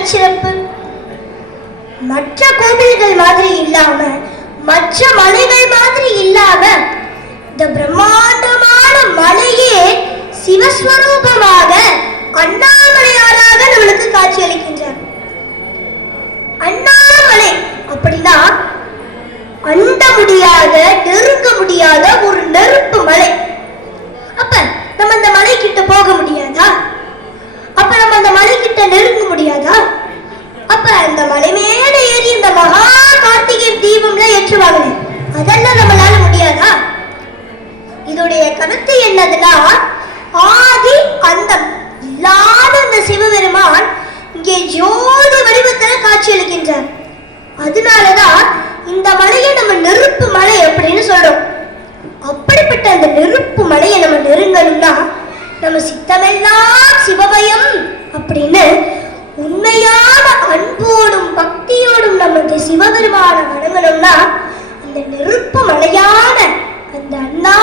தனிச்சிறப்பு. மற்ற கோவில்கள் மாதிரி இல்லாம, மற்ற மலைகள் மாதிரி இல்லாம, இந்த பிரம்மாண்டமான மலையே சிவஸ்வரூபமாக அண்ணாமலையாராக நம்மளுக்கு காட்சி அளிக்கின்றார். அண்ணாமலை அப்படின்னா அண்ட முடியாத, நெருங்க முடியாத ஒரு நெருப்பு மலை. அப்ப நம்ம அந்த மலை கிட்ட போக முடியாதா? அப்ப நம்ம அந்த மலை கிட்ட நெருங்க முடியாதா? அப்ப அந்த மலை மேல ஏறி இந்த மகா கார்த்திகை தீபம்ல ஏற்றுவாங்க, அதெல்லாம் நம்மளால முடியாதா? இதோடைய கருத்து என்னதுன்னா, ஆதி அந்தம் இல்லாத அந்த சிவபெருமான் இங்கே ஜோதி வடிவத்தில் காட்சி அளிக்கின்றார். அதனாலதான் இந்த மலையை நம்ம நெருப்பு மலை அப்படின்னு சொல்றோம். அப்படிப்பட்ட அந்த நெருப்பு மலையை நம்ம நெருங்கணும்னா நம்ம சித்தமெல்லாம் சிவமயம் அப்படின்னு உண்மையான அன்போடும் பக்தியோடும் நம்ம சிவபெருமான வணங்கணும்னா அந்த நெருப்பு மலையான அந்த அண்ணா